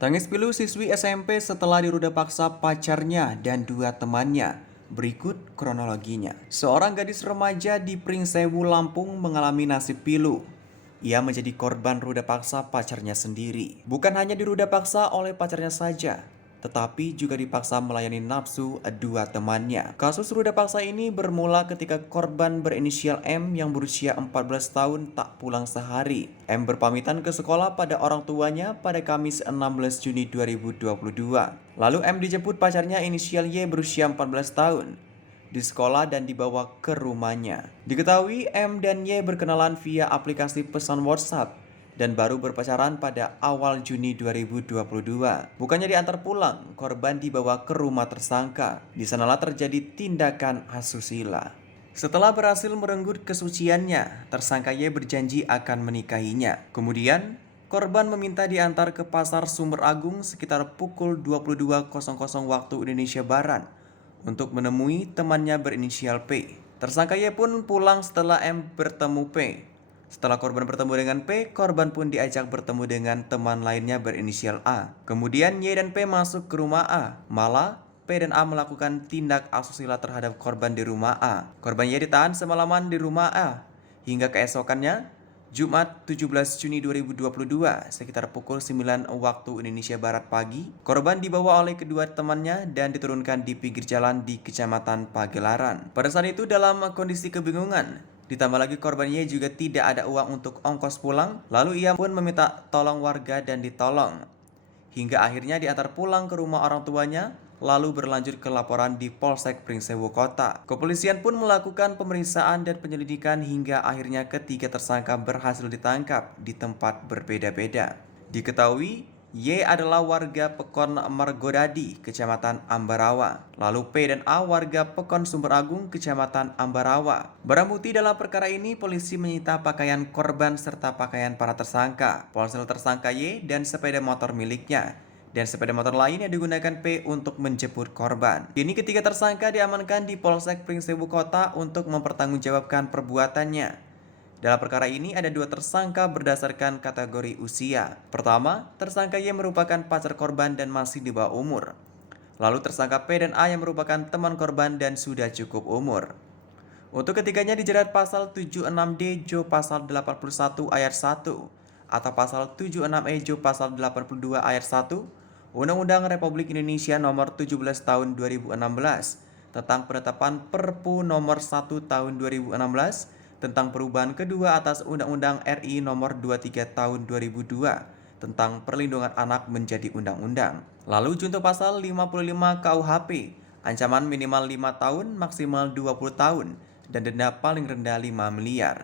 Tangis pilu siswi SMP setelah diruda paksa pacarnya dan dua temannya. Berikut kronologinya. Seorang gadis remaja di Pringsewu, Lampung mengalami nasib pilu. Ia menjadi korban ruda paksa pacarnya sendiri. Bukan hanya diruda paksa oleh pacarnya saja, tetapi juga dipaksa melayani nafsu dua temannya. Kasus ruda paksa ini bermula ketika korban berinisial M yang berusia 14 tahun tak pulang sehari. M berpamitan ke sekolah pada orang tuanya pada Kamis 16 Juni 2022. Lalu M dijemput pacarnya inisial Y berusia 14 tahun di sekolah dan dibawa ke rumahnya. Diketahui M dan Y berkenalan via aplikasi pesan WhatsApp dan baru berpacaran pada awal Juni 2022. Bukannya diantar pulang, korban dibawa ke rumah tersangka. Di sanalah terjadi tindakan asusila. Setelah berhasil merenggut kesuciannya, tersangka Y berjanji akan menikahinya. Kemudian, korban meminta diantar ke pasar Sumber Agung sekitar pukul 22.00 waktu Indonesia Barat untuk menemui temannya berinisial P. Tersangka Y pun pulang setelah M bertemu P. Setelah korban bertemu dengan P, korban pun diajak bertemu dengan teman lainnya berinisial A. Kemudian Y dan P masuk ke rumah A. Malah, P dan A melakukan tindak asusila terhadap korban di rumah A. Korban Y ditahan semalaman di rumah A. Hingga keesokannya, Jumat 17 Juni 2022, sekitar pukul 9 waktu Indonesia Barat pagi, korban dibawa oleh kedua temannya dan diturunkan di pinggir jalan di Kecamatan Pagelaran. Pada saat itu dalam kondisi kebingungan, ditambah lagi korban Y juga tidak ada uang untuk ongkos pulang, lalu ia pun meminta tolong warga dan ditolong. Hingga akhirnya diantar pulang ke rumah orang tuanya, lalu berlanjut ke laporan di Polsek Pringsewu Kota. Kepolisian pun melakukan pemeriksaan dan penyelidikan hingga akhirnya ketiga tersangka berhasil ditangkap di tempat berbeda-beda. Diketahui, Y adalah warga Pekon Margodadi, Kecamatan Ambarawa. Lalu P dan A warga Pekon Sumber Agung, Kecamatan Ambarawa. Barang bukti dalam perkara ini, polisi menyita pakaian korban serta pakaian para tersangka, ponsel tersangka Y, dan sepeda motor miliknya. Dan sepeda motor lain yang digunakan P untuk menjemput korban. Kini ketiga tersangka diamankan di Polsek Pringsewu Kota untuk mempertanggungjawabkan perbuatannya. Dalam perkara ini ada dua tersangka berdasarkan kategori usia. Pertama, tersangka Y merupakan pacar korban dan masih di bawah umur. Lalu tersangka P dan A yang merupakan teman korban dan sudah cukup umur. Untuk ketiganya dijerat pasal 76D Jo pasal 81 ayat 1 atau pasal 76E Jo pasal 82 ayat 1 Undang-Undang Republik Indonesia Nomor 17 Tahun 2016 tentang penetapan Perpu Nomor 1 Tahun 2016 tentang perubahan kedua atas Undang-Undang RI Nomor 23 Tahun 2002 tentang perlindungan anak menjadi undang-undang. Lalu junto pasal 55 KUHP, ancaman minimal 5 tahun maksimal 20 tahun dan denda paling rendah 5 miliar.